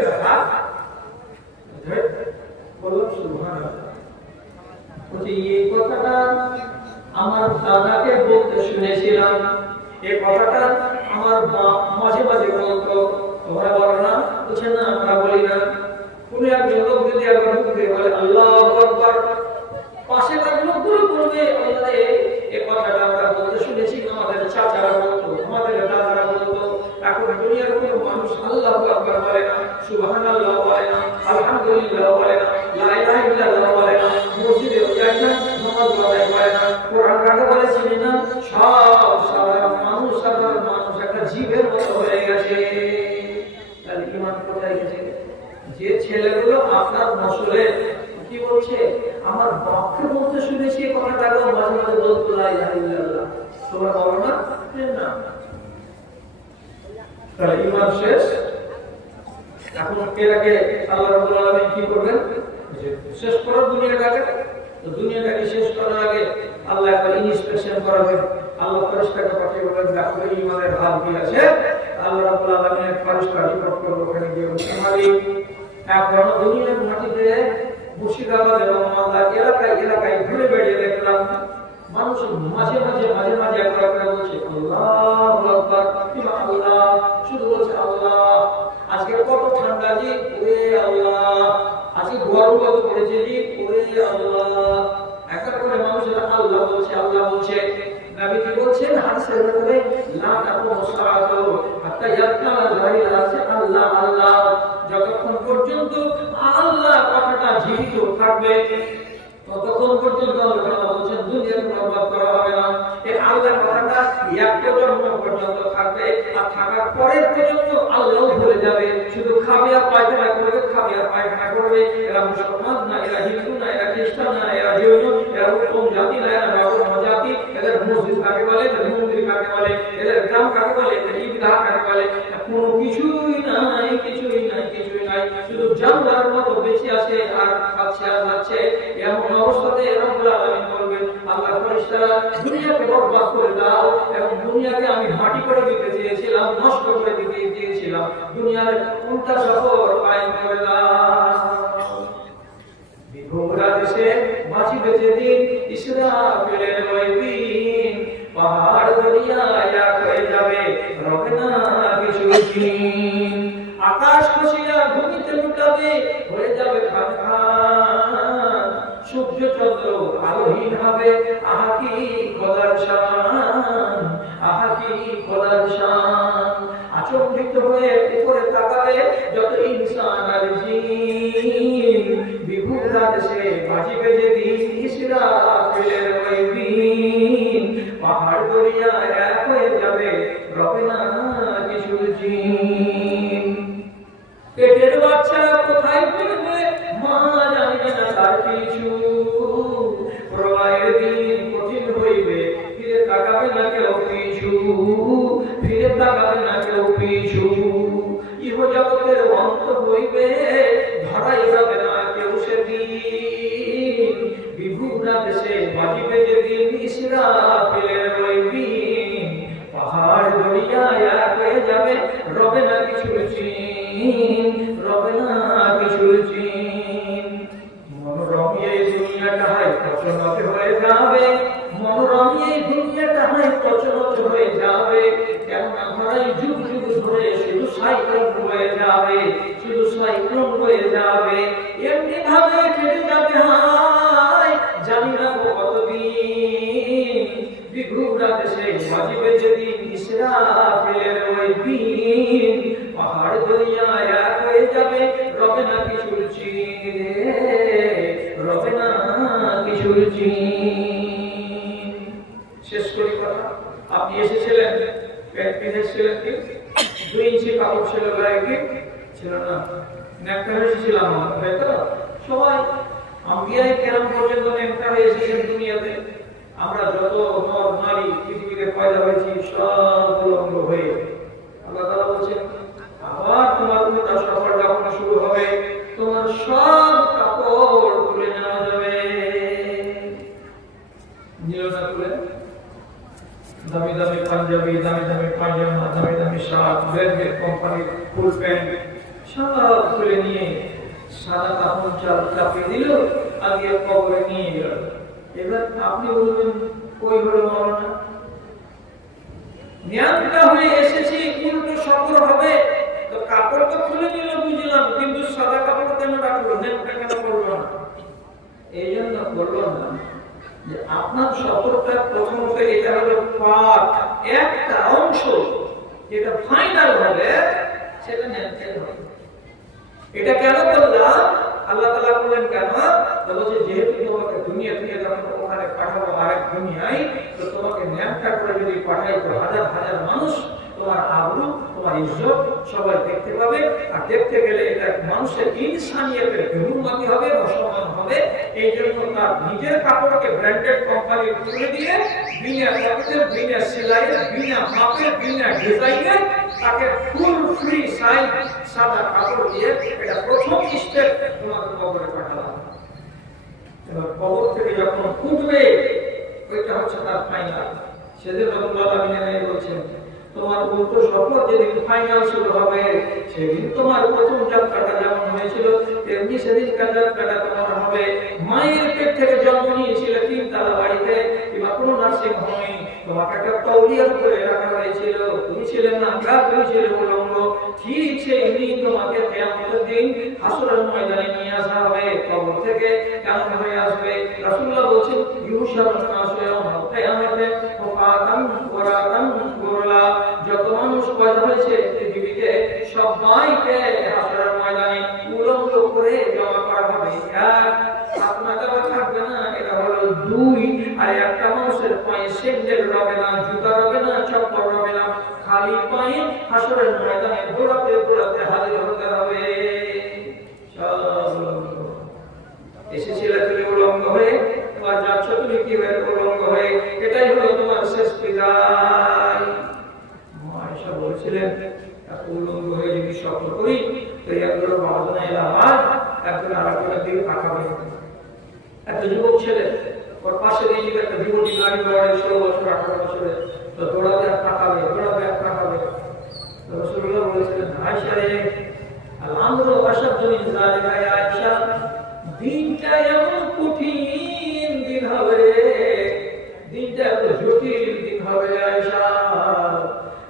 বলল সুবহানাল্লাহ। বলছি এই কথাটা আমার দাদাকে বলতে শুনেছিলাম, এই কথাটা আমার বাপ মাঝে মাঝে বলতো, তোমরা বলো না? বলছে না আমরা বলি না। কোন একজন লোক যদি একবার বলতে বলে আল্লাহু আকবার, পাশে লোকগুলো বলবে আল্লাহ, এই কথাটা আমরা বলতে শুনেছি, আমাদের চাচারা বলতো, আমাদের দাদারা বলতো। এখন দুনিয়ার কোনো মানুষ আল্লাহু আকবার বলে না, সুবহানাল্লাহ বলে না, আলহামদুলিল্লাহ বলে না, লা ইলাহা ইল্লাল্লাহ বলে না, মসজিদে যায় না, নামাজ পড়ে না, কোরআন কাকে বলে চিনি না। সব সাধারণ মানুষ একটা জীবের মতো হয়ে গেছে। তাহলে ঈমান কোথায় গেছে? যে ছেলেগুলো আপনার নসলে কি বলছে, আমার বাপকে বলতে শুনেছি এই কথাটাকে মাঝে মাঝে বলতো লা ইলাহা ইল্লাল্লাহ, তোমরা বলো না? না। তাহলে ঈমান শেষ। এখন এর আগে আল্লাহ রাব্বুল আলামিন কি করবেন? শেষ করার দুনিয়াটাকে, তো দুনিয়াটাকে শেষ করার আগে আল্লাহ একটা ইনস্পেকশন করাবেন। আল্লাহ ফেরেশতাকে পাঠিয়ে বলেন দেখো ঈমানের হাল কি আছে। আল্লাহ রাব্বুল আলামিন ফেরেশতা রিপোর্ট করবে, ওখানে গিয়ে আমাদের এখন দুনিয়ার মাটিতে মুর্শিদাবাদ এবং মালদা এলাকায় ঘুরে বেড়িয়ে দেখলাম মানুষ মাঝে মাঝে একবার করে বলছে আল্লাহু আকবার, কিংবা আল্লাহ, শুধু বলছে আল্লাহ। আজকে কত ঠান্ডা জি, ওরে আল্লাহ, আজকে গরম কত পড়েছে জি, ওরে আল্লাহ। একবার করে মানুষেরা আল্লাহ বলছে। নবীজি বলছেন হাদিসের মধ্যে লা তাকুমু সাআতু হাত্তা ইয়াতলা যাহির আছে আল্লাহ আল্লাহ, যতক্ষণ পর্যন্ত আল্লাহ কথাটা জীবিত থাকবে ততক্ষণ পর্যন্ত আল্লাহ বলছেন দুনিয়ার কোনো অভাব করা হবে না। এই আল্লাহর কথাটা একটা জন্ম পর্যন্ত থাকবে, আর থাকার পরের পর্যন্ত আল্লাহ ভুলে যাবে, শুধু খাবে আর পায়খানা করবে। এরা মুসলমান না, এরা হিন্দু না, এরা খ্রিস্টান না, এরা জিও, এরা উত্তম জাতি না, এরা নগর জাতি, এদের মসজিদ কাকে বলে, এদের মন্দির কাকে বলে, এদের গ্রাম কাকে বলে, এদের ঈদগাহ কাকে বলে, কোনো কিছুই নাই, শুধু জানোয়ারের মতো বেঁচে আছে আর খাচ্ছে আর যাচ্ছে। এমন অবস্থাতে রব্বুল আলামিন বলবেন আল্লাহ ফেরেশতারা দুনিয়াকে বরবাদ করে দাও, এবং দুনিয়াকে আমি মাটি করে দিতে চেয়েছিলাম, নষ্ট করে দিতে চেয়েছিলাম, দুনিয়ার উল্টা সফর কায়েম করে দাও। বিভোরা দেশে বাঁচি বেঁচে দিন ইসরাফিলের ওই দিন, পাহাড় দরিয়া এক হয়ে যাবে রবে না কিছু দিন, আকাশ খসিয়া ভূমিতে লুটাবে হয়ে যাবে খান, সূর্য চন্দ্র আলোহীন হবে, আহা কি খোদার শান, আহা কি খোদার শান। আচমকিত হয়ে উপরে তাকাবে যত ইনসান আর জিন, বিভুরা দেশে বাজিবে যেদিন ইসরাফিলের ওই দিন, পাহাড় দরিয়া এক হয়ে যাবে রবে না কিছু জিন। পেটের বাচ্চারা কোথায় পড়বে মা জানবে না তার কিছু, প্রলয়ের দিন কঠিন হইবে ফিরে তাকাবে না কেউ পিছু, ইহ জগতের অন্ত হইবে ধরাই যাবে না কেউ সেদিন, বিভুরা দেশে বাজিবে যেদিন ইসরাফিলের ওই দিন, পাহাড় দরিয়া এক হয়ে যাবে রবে না কিছু চিন, রবে না কিছু চিন। ওয়াজিবে যেদিন ইসরাফিলের ওই দিন পাহাড় দরিয়া এক হয়ে যাবে রবে না কিছুর চিন রবে না কিছুর চিন। শেষ করি কথা, আপনি এসেছিলেন প্যান্ট পিঁধেছিলেন কি 2 ইঞ্চি কাপড় ছিল গায়ে কি ছিল না, ন্যাপটা এসেছিলাম তাই তো? সবাই আম্বিয়ায়ে কেরাম পর্যন্ত ন্যাপটা হয়ে এসেছেন দুনিয়াতে। আমরা যত নর নারী পৃথিবীতে পয়দা হয়েছি সব উলঙ্গ হয়ে। আল্লাহ তাআলা বলছেন আবার তোমার উম্মত সফর যখন শুরু হবে তোমার সব কাপড় খুলে নেওয়া যাবে। নিয়না খুলে দামি দামি পাঞ্জাবি, দামি দামি পায়জামা, দামি দামি শার্ট, ব্র্যান্ডেড কোম্পানির ফুল প্যান্ট সব খুলে নিয়ে সাদা কাপড় চাপিয়ে দিল, আগে কবরে নিয়ে গেল। এবার আপনি বলবেন কই হলো মাওলানা, ন্যাংটা হয়ে এসেছি উল্টো সফর হবে, তো কাপড় তো খুলে নিল বুঝলাম, কিন্তু সাদা কাপড় কেন রাখলো, ন্যাংটা কেন করলো না? এই জন্য করলো না যে আপনার সফরটা প্রথমত এটা হলো পার্ট, একটা অংশ, যেটা ফাইনাল হবে সেটা ন্যাংটা হবে। এটা কেন করলাম? আল্লাহ তাআলা বলেন কেন? বলছে যেহেতু তোমাকে দুনিয়া থেকে যখন ওখানে পাঠাবো আরেক দুনিয়ায়, তো তোমাকে ন্যাংটা করে যদি পাঠাই তো হাজার হাজার মানুষ তোমার আবরু তোমার ইজ্জত সবাই দেখতে পাবে। আর দেখতে গেলে এটা মানুষের ইনসানিয়তের বেহুরমতি হবে, অসম্মান হবে। এই জন্য তার নিজের কাপড়কে ব্র্যান্ডেড কোম্পানি তুলে দিয়ে বিনা কাপড়ের, বিনা সেলাইয়ের, বিনা মাপের, বিনা ডিজাইনের তাকে ফুল ফ্রি সাইজ সাদা কাপড় দিয়ে এটা প্রথম স্টেপ তোমাকে কবরে পাঠালাম। এবার কবর থেকে যখন উঠবে ওইটা হচ্ছে তার ফাইনাল। সেদিন রাসূলুল্লাহ সাল্লাল্লাহু বলছেন তোমার উল্টো সফর যেদিন ফাইনাল শুরু হবে সেদিন তোমার প্রথম যাত্রাটা যেমন হয়েছিল তেমনি সেদিন যাত্রাটা তোমার হবে। মায়ের পেট থেকে জন্ম নিয়েছিল 3 তলা বাড়িতে কিংবা কোনো নার্সিং হোমে, তোমাকে একটা তৌলিয়ার উপরে রাখা হয়েছিল, তুমি ছিলে নাঙ্গা, তুমি ছিলে উলঙ্গ। ঠিক সেইনি তোমাকে কিয়ামতের দিন হাসরের ময়দানে নিয়ে আসা হবে। কবর থেকে কেমন হয়ে আসবে? রাসূলুল্লাহ বলেছেন ইউশারুন নাসু ইয়াউমাল কিয়ামাতে ওয়াকাতান ওয়ারাতান গোরলা। যত মানুষ পয়দা হয়েছে পৃথিবীতে সবাইকে হাসরের ময়দানে উলঙ্গ করে জমা করা হবে। এক আপনাকে থাকবে না, এটা হলো 2। আর একটা মানুষের পায়ে স্যান্ডেল রবে না, জুতা রবে না, চপ্পল রবে না, খালি পায়ে হাসরের ময়দানে ঘোরাতে ঘোরাতে হাজির হতে হবে। এসেছিলে তুমি উলঙ্গ হয়ে, তোমার যাচ্ছ তুমি কি হয়ে উলঙ্গ হয়ে, এটাই হলো তোমার শেষ বিদায়। আয়েশা বলছিলেন উলঙ্গ হয়ে যদি সফর করি তো একগুলো বাজনা এলাহার একজন আরেকজনের দিকে তাকাবে। একটা যুবক ছেলে ওর পাশে দিয়ে একটা যুবতী নারী দৌড়ায় 16 বছর 18 বছরে, তো দৌড়াবে আর তাকাবে, দৌড়াবে আর তাকাবে। রাসূলুল্লাহ বলেছিলেন আয়েশা রে আল-আমরু আশাদ্দু মিন যালিকা ইয়া আয়েশা, দিনটা এমন কঠিন দিন হবে, দিনটা এত জটিল দিন হবে আয়েশা,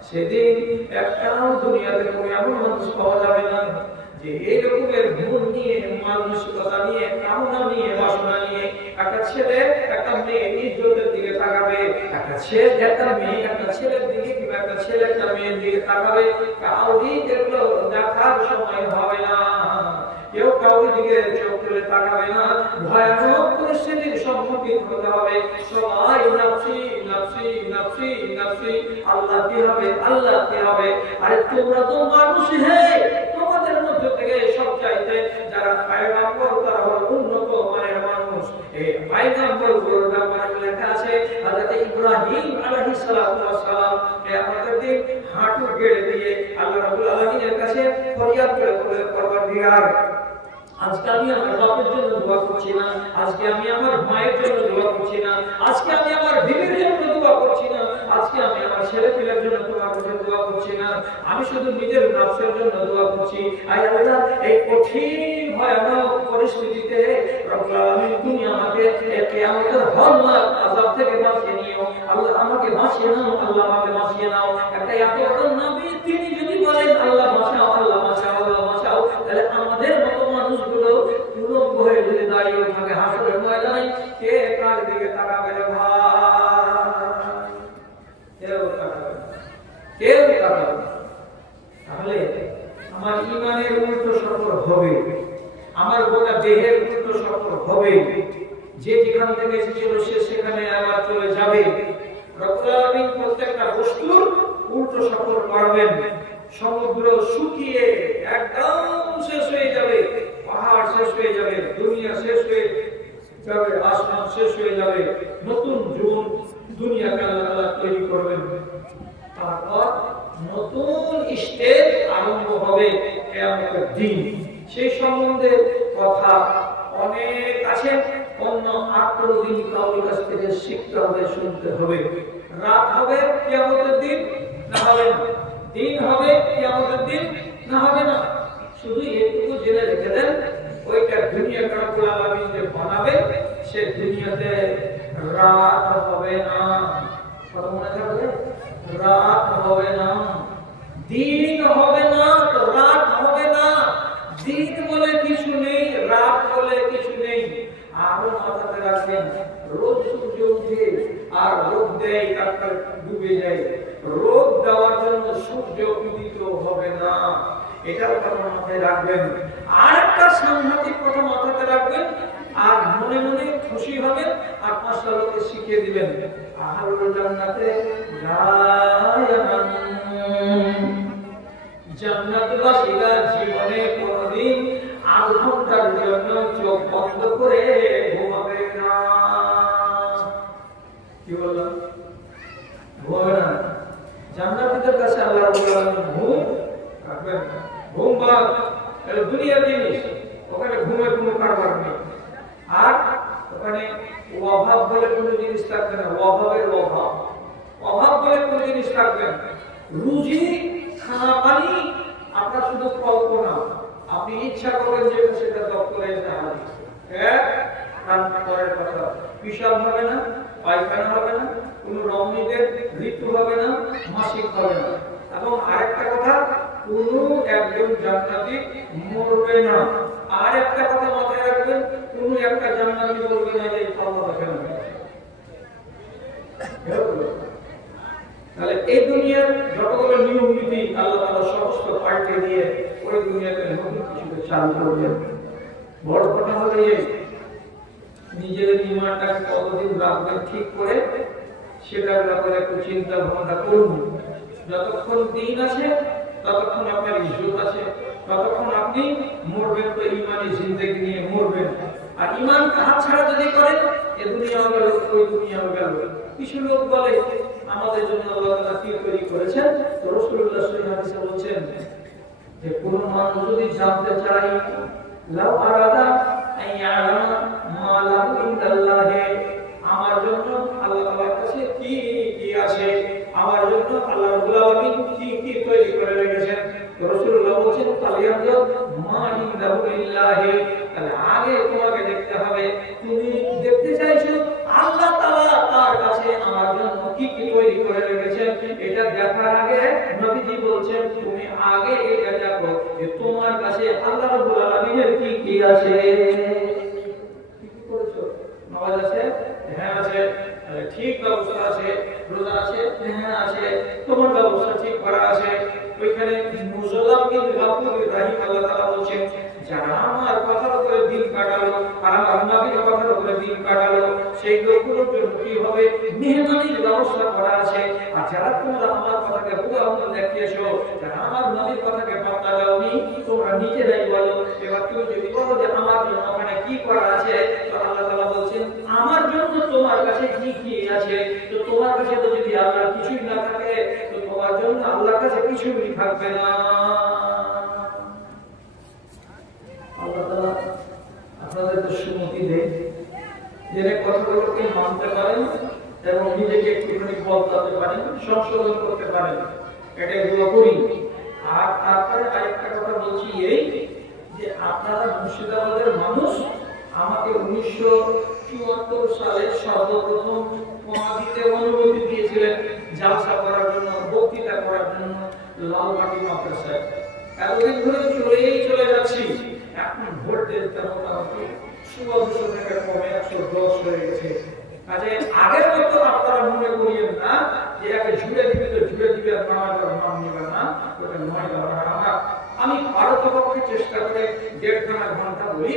সেদিন একটাও দুনিয়াতে কোনো এমন মানুষ পাওয়া যাবে না যে এই রকমের গুণ নিয়ে, মানসিকতা নিয়ে, কামনা নিয়ে, বাসনা নিয়ে একটা ছেলে একটা মেয়ের ইজ্জতের দিকে তাকাবে, একটা ছেলে একটা মেয়ে একটা ছেলের দিকে কিংবা একটা ছেলে একটা মেয়ের দিকে তাকাবে। কাউরি এগুলো দেখার সময় হবে না, কেউ কাউরি দিকে চোখ তুলে তাকাবে না। ভয়ানক পরিস্থিতির সম্মুখীন হতে হবে। সবাই নাফসি নাফসি নাফসি নাফসি, আল্লাহ কি হবে, আল্লাহ কি হবে। আরে তোমরা তো মানুষ, হে তোমাদের মধ্য থেকে সব চাইতে যারা পয়গম্বর তারা হলো উন্নত মানের মানুষ। এই পয়গম্বরগুলোর ব্যাপারে লেখা আছে হযরত ইব্রাহিম আলাইহিস সালাতু ওয়াস সালাম কিয়ামতের দিন হাঁটু গেড়ে দিয়ে আল্লাহ রাব্বুল আলামিনের কাছে ফরিয়াদ করে পরওয়ারদিগার, আজকে আমি আমার বাপের জন্য দোয়া করছি না, আজকে আমি আমার মায়ের জন্য দোয়া করছি না, আজকে আমি আমার বিবির জন্য দোয়া করছি না, আজকে আমি আমার ছেলে পিলের জন্য দোয়া করছি না, আমি শুধু নিজের নফসের জন্য দোয়া করছি। আয় আল্লাহ এই কঠিন ভয়ানক পরিস্থিতিতে রব্বুল আলামিন তুমি আমাকে কিয়ামতের হলনাক আযাব থেকে বাঁচিয়ে নিও। আল্লাহ আমাকে বাঁচিয়ে নাও, আল্লাহ আমাকে বাঁচিয়ে নাও। একটা এত বড় নবী তিনি যদি বলেন আল্লাহ বাঁচাও, আল্লাহ বাঁচাও, আল্লাহ বাঁচাও, তাহলে আমাদের মতো মানুষগুলো উলঙ্গ হয়ে যদি দাঁড়িয়ে থাকে হাসরের ময়দানে কে কার দিকে তাকাবে রে ভাই? আমার ঈমানের উল্টো সফর হবে, আমার গোটা দেহের উল্টো সফর হবে, যে যেখান থেকে এসেছিল সে সেখানে আবার চলে যাবে। রব্বুল আলামিন প্রত্যেকটা বস্তুর উল্টো সফর করবেন। সমুদ্র শুকিয়ে একদম শেষ হয়ে যাবে, পাহাড় শেষ হয়ে যাবে, দুনিয়া শেষ হয়ে যাবে, আসমান শেষ হয়ে যাবে, নতুন জীবন দুনিয়াকে আল্লাহ তৈরি করবেন। তারপর নতুন স্টেজ আরম্ভ হবে কিয়ামতের দিন। সেই সম্বন্ধে কথা অনেক আছে, অন্য 8 দিন কাউর কাছ থেকে শিখতে হবে, শুনতে হবে। রাত হবে কিয়ামতের দিন না হবে না, দিন হবে কিয়ামতের দিন না হবে না। শুধু এটুকু জেনে রেখে দেন, ওইটা দুনিয়া রব্বুল আলামিন যে বানাবে, সে দুনিয়াতে রাত হবে না। কথা মনে থাকবে, রাত হবে না, দিন হবে না, তো রাত হবে না। দিন বলে কিছু নেই, রাত বলে কিছু নেই। আরো মাথাতে রাখবেন, রোজ সূর্য উঠে আর রোদ দেয়, তারপর ডুবে যায়। রোদ দেওয়ার জন্য সূর্য উদিত হবে না, এটাও কথা মাথায় রাখবেন। আর একটা সাংঘাতিক কথা মাথাতে রাখবেন, আর মনে মনে খুশি হবেন, আর 5টা লোককে শিখিয়ে দিবেন। আহলুল জান্নাতে জান্নাতবাসীরা জীবনে কোনদিন 8 ঘন্টার জন্য চোখ বন্ধ করে ঘুমাবে না। কি বললাম? ঘুমাবে না। জান্নাতীদের কাছে আল্লাহ রাব্বুল আলামিন ঘুম রাখবেন। ঘুম বা দুনিয়ার জিনিস, ওখানে ঘুমের কোনো কারবার নেই। আর ওখানে অভাব বলে কোনো জিনিস থাকবে না, অভাবের অভাব, অভাব বলে কোনো জিনিস থাকবে না। রুজি, খানা পানি আপনার শুধু কল্পনা, আপনি ইচ্ছা করেন যে সেটা দপ্তরে এসে হাজির। করার কথা, পিসাব হবে না, পায়খানা হবে না, কোনো রমণীদের ঋতু হবে না, মাসিক হবে না। এবং আরেকটা কথা, কোনো একজন জান্নাতি মরবে না। আর একটা কথা মাথায় রাখবেন, কোনো একটা জান্নাতি বলবে না যে আল্লাহ দেখেন না। তাহলে এই দুনিয়ার যতগুলো নিয়ম নীতি আল্লাহ তাআলা সমস্ত পাল্টে দিয়ে ওই দুনিয়াতে নতুন কিছু চালু করবেন। বড় কথা হলো এই, নিজের ঈমানটাকে কতদিন রাখবেন ঠিক করে সেটার ব্যাপারে একটু চিন্তা ভাবনা করুন। যতক্ষণ দিন আছে ততক্ষণ আপনার ইজ্জত আছে, ততক্ষণ আপনি মরবেন তো ঈমানি জিন্দেগি নিয়ে মরবেন। আর ঈমানকে হাতছাড়া যদি করেন, এ দুনিয়া গেল, ওই দুনিয়া গেল। কিছু লোক বলে আমাদের জন্য আল্লাহ তাআলা কি তৈরি করেছেন, তো রাসূলুল্লাহ সাল্লাল্লাহু আলাইহি ওয়াসাল্লাম বলেছেন যে কোন মানুষ যদি জানতে চায়, লাউ আরাদা আইয়ালামা মা লাহু ইনদাল্লাহি, আমার জন্য আল্লাহ তাআলার কাছে কি কি আছে, আমার জন্য আল্লাহ রাব্বুল আলামিন কি কি তৈরি করে রেখেছেন, তো রাসূলুল্লাহ বলেছেন তালিয়াত মা ইনদাহু লিল্লাহি। তাহলে আগে তোমাকে দেখতে হবে, তুমি দেখতে চাইছো আল্লাহ তাআলা তার কাছে আমার জন্য কি কি তৈরি করে রেখেছেন, এটা দেখার আগে নবীজি বলছেন তুমি আগে এটা দেখো যে তোমার কাছে আল্লাহ রাব্বুল আলামিনের কি কি আছে। কি কি করেছো? নামাজ আছে? হ্যাঁ আছে। ঠিক ব্যবস্থা আছে। রোজা আছে? হ্যাঁ আছে। তোমার ব্যবস্থা ঠিক করা আছে। ওইখানে মুসলমান কিন্তু গাফুর রহিম আল্লাহ তাআলা বলেন যারা আমার কথার উপরে দিন কাটালো আর আমার নবীর কথার উপরে দিন কাটালো, সেই লোকগুলোর জন্য কি হবে, মেহমানির ব্যবস্থা করা আছে। আর যারা তোমরা আমার কথাকে পুরো দেখিয়েছো, যারা আমার নবীর কথাকে পাত্তা দাওনি, তোমরা নিজেরাই বলো। এবার তুমি যদি বলো যে আমার জন্য ওখানে কি করা আছে, তো আল্লাহ তাআলা বলছেন আমার জন্য তোমার কাছে কি কি আছে। তো তোমার কাছে তো যদি আল্লাহর কিছুই না থাকে, তো তোমার জন্য আল্লাহর কাছে কিছুই থাকবে না। আল্লাহ তাআলা আপনাদেরকে সুমতি দেয় যে কথাগুলোকে মানতে পারেন এবং নিজেকে একটুখানি বদলাতে পারেন, সংশোধন করতে পারেন, এটাই দোয়া করি। আর তারপরে আরেকটা কথা বলছি এই যে আপনারা মুর্শিদাবাদের মানুষ, আমাকে 1974 সালে সর্বপ্রথম মহাদিতে অনুমতি দিয়েছিলেন জালসা করার জন্য, বক্তৃতা করার জন্য লালবাটি মাদ্রাসায়। এতদিন ধরে চলে যাচ্ছি, এখন ভোট দিতে মোটামুটি 1600 টাকা কমে 110 হয়ে গেছে। কাজে আগের মতো আপনারা মনে করিয়েন না যে একে ঝুড়ে দিবে তো ঝুড়ে দিবে, আর নাম নিবে না, ওটা নয়। আমি চেষ্টা করে 1.5 ঘন্টা বলি,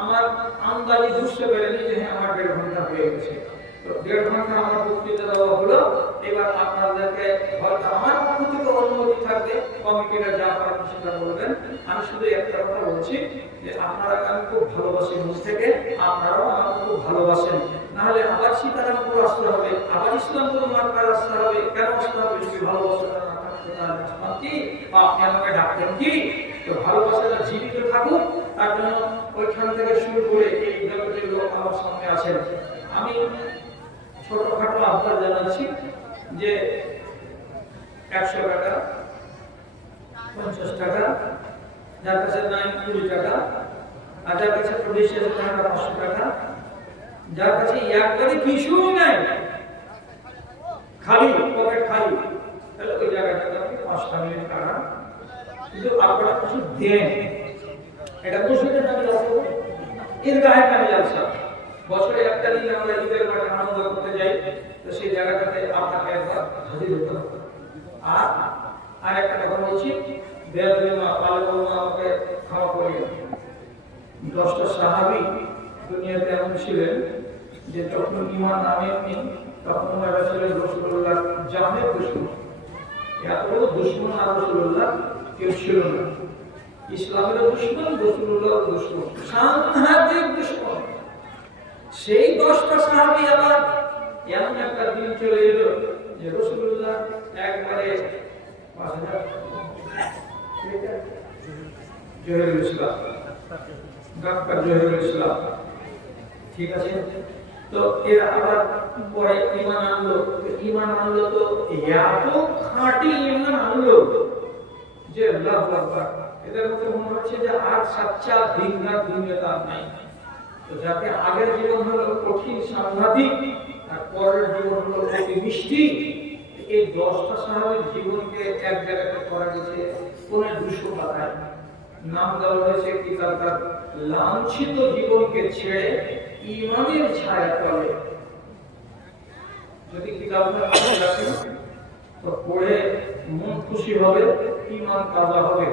আমার আমদানি বুঝতে পেরেনি যে হ্যাঁ আমার 1.5 ঘন্টা হয়ে গেছে। তো 1.5 ঘন্টা আমার বক্তৃতা দেওয়া হলো। এবার আপনাদেরকে হয়তো আমার পক্ষ থেকে অনুমতি থাকবে, কমিটিরা যা পারেন সেটা বলবেন। আমি শুধু একটা কথা বলছি যে আপনারা আমি খুব ভালোবাসি মন থেকে, আপনারাও আমাকে খুব ভালোবাসেন। নাহলে আবার সীতারামপুর আসতে হবে, আবার ইসলামপুর মার্কার আসতে হবে। কেন আসতে হবে? যদি ভালোবাসাটা না থাকতো তাহলে আসতাম কি, বা আপনি আমাকে ডাকতেন কি? তো ভালোবাসাটা জীবিত থাকুক, তার জন্য ওইখান থেকে শুরু করে এই জগতের লোক আমার সামনে আছেন। আমি ছোটখাটো আবদার জানাচ্ছি যে 100 টাকা, 50 টাকা, যার কাছে নাই 20 টাকা, আর যার কাছে 20,000 টাকা 500 টাকা, যার কাছে একবারে কিছুই নাই, খালি পকেট খালি, তাহলে ওই জায়গাটাতে আপনি 5 মিনিট টাকা কিন্তু আপনারা কিছু দেন। এটা মুসলিমের নামে আছে, ঈদগাহের নামে যাচ্ছে। বছরে একটা দিন আমরা ঈদের মাঠে আনন্দ করতে যাই, তো সেই জায়গাটাতে আপনাকে একবার হাজির হতে হবে। আর একটা কথা বলছি, আমাকে ক্ষমা করিয়ে 10টা সাহাবী দুনিয়াতে এমন ছিলেন যে যখন ঈমান আনেননি তখন ওনারা ছিলেন রাসূলুল্লাহ জানের দুশমন। এত বড় দুশমন আর রাসূলুল্লাহ কেউ ছিল না। ইসলামের দুশমন, রাসূলুল্লাহর দুশমন, সাংঘাতিক দুশমন। সেই 10টা সাহাবী আবার এমন একটা দিন চলে এলো যে রাসূলুল্লাহ একবারে 5000 জহিরুল ইসলাম, ডাক্তার জহিরুল ইসলাম, ঠিক আছে। তো এরা আবার পরে ঈমান আনলো। ঈমান আনলো তো এত খাঁটি ঈমান আনলো যে আল্লাহু আকবার, এদের মধ্যে মনে হচ্ছে যে আর সচ্চা দিনদার দুনিয়াতে নাই। তো যাতে আগের জীবন হলো কঠিন সাংঘাতিক, আর পরের জীবন হলো অতি মিষ্টি, এই 10টা সাহাবীর জীবনকে এক জায়গাতে করা গেছে কোন 200 টাকায়। নাম দেওয়া হয়েছে কি তার লাঞ্ছিত জীবনকে ছেড়ে ঈমানের ছায়া তলে। যদি কিতাবটা রাখেন তো পড়ে মন খুশি হবে, ঈমান তাজা হবে।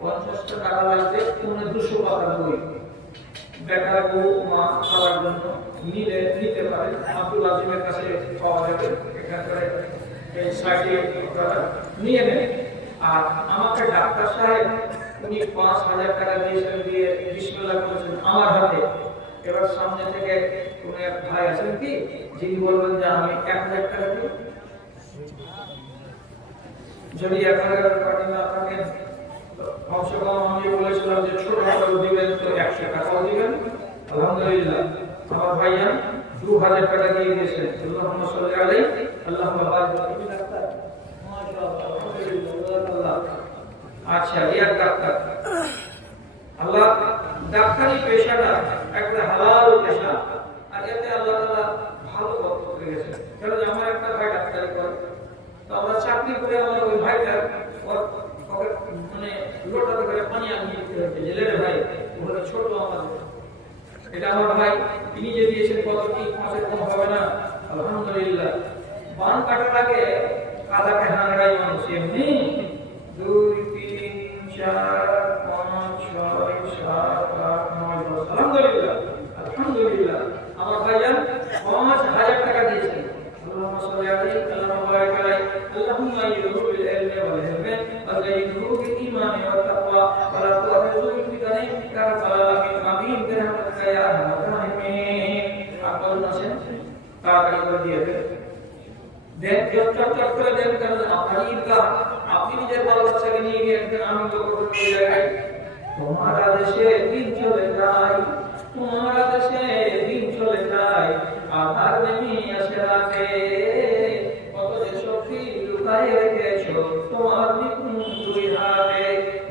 50 টাকা লাগবে কোন 200 টাকা বই। বেকার বউ মা খাওয়ার জন্য নিতে পারে, আব্দুল আজিমের কাছে পাওয়া যাবে, এখানে এই সাইটে নিয়ে নেন। আর আমাকে ডাক্তার সাহেব উনি 5000 টাকা দিয়েছেন, দিয়ে বিসমিল্লাহ করেছেন আমার হাতে। এবার সামনে থেকে কোন এক ভাই আছেন কি যিনি বলবেন যে আমি 1000 টাকা দিই। যদি 1000 টাকা না থাকে কমসে কম আমি বলেছিলাম যে ছোট করে দিবেন, তো 100 টাকাও দিবেন। আলহামদুলিল্লাহ আমার ভাইয়া 2000 টাকা দিয়ে দিয়েছেন। আল্লাহুম্মা সাল্লি আলাইহি আল্লাহুম্মা বারিক ফিহি। ডাক্তার মাশাআল্লাহ, আলহামদুলিল্লাহ। আচ্ছা, এই ডাক্তার আল্লাহ ডাক্তারি পেশাটা একটা হালাল পেশা, আর এতে আল্লাহ তাআলা ভালো বরকত রেখেছেন। কারণ আমার একটা ভাই ডাক্তারি করে, তো আমরা চাকরি করে আমার ওই ভাইটা মানে লোটাতে করে পানি আনিয়ে দিতে হচ্ছে যে রে ভাই ওখানে ছোট আমার, এটা আমার ভাই তিনি যে দিয়েছেন কত কি 5 কম হবে না। আলহামদুলিল্লাহ। বান কাটার আগে আধাকে হাঙ্গাই মানুষ এমনি 2 3 4 5 6 7 8 9 10 আলহামদুলিল্লাহ আলহামদুলিল্লাহ। আমার ভাইজান 5000 টাকা দিয়েছেন। আল্লাহুম্মা সাল্লি আলাইহি আল্লাহুম্মা বারিক আলাইহি আল্লাহুম্মা ইয়ুরু বিল ইলমি ওয়াল হিলমি ওয়া যায়িনহু বিল ঈমানি ওয়াত তাকওয়া ওয়া লা তুআখিযুহু বিদানি কারামিন আমিন বিরহমাতিকা ইয়া আরহামার রাহিমিন। আপনারা আছেন তাড়াতাড়ি করে দিয়ে দেন, চট করে দেন। কারণ আপনার ঈদগাহ, আপনি নিজের বাল বাচ্চাকে নিয়ে গিয়ে একদিন আনন্দ করতে চলে যাই। তোমার আদেশে দিন চলে যায়, তোমার আদেশে দিন চলে যায়, আধার নেমে আসে রাতে। কত যে শক্তি লুকায়ে রেখেছো তোমার নিপুণ 2 হাতে।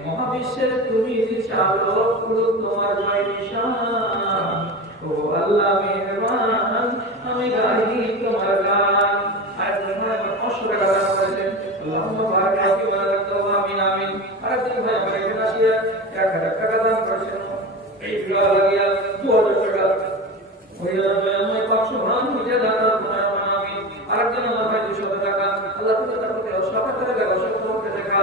মহাবিশ্বের তুমি চালো পুরো তোমার জয় নিশান। ও আল্লাহ মেহেরবান, আমি গাই তোমার গান। আর তোমার 500 টাকা দান করেছেন। আল্লাহুম্মা বারিক ফি মা রাযাকতাহু আমিন আমিন। আর দিন ভাই আমার এখানে আসিয়া 1000 টাকা দান করেছেন। এই বিয়া লাগিয়া 2000 টাকা ওই আমি 500 ভান নিজে দান করেন আমিন। আর দিন আমার ভাই 200 টাকা আল্লাহ তাআলা তাকে 100 টাকা দেওয়া, 100 টাকা দেখা